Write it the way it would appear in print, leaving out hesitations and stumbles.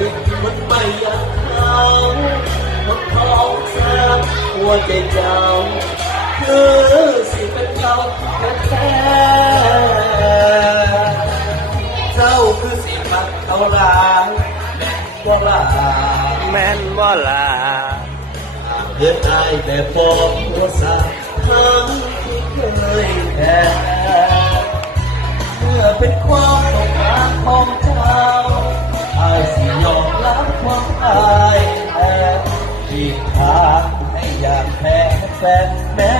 ดึกมันไม่อยากเขามันท้องแสบหัวใจเจ้าคือสิเป็นเจ้าแท้เจ้าคือสิมักเขาลายว่าลาแม่นบ่ล่ะเพื่อนอายแบบบอกหัวสาทั้งที่เคยแพ้เมื่อเป็นความต้องการของเจ้าอายสิยอมรับความอายแพ้ที่ทางให้อยากแพ้แฟนแม้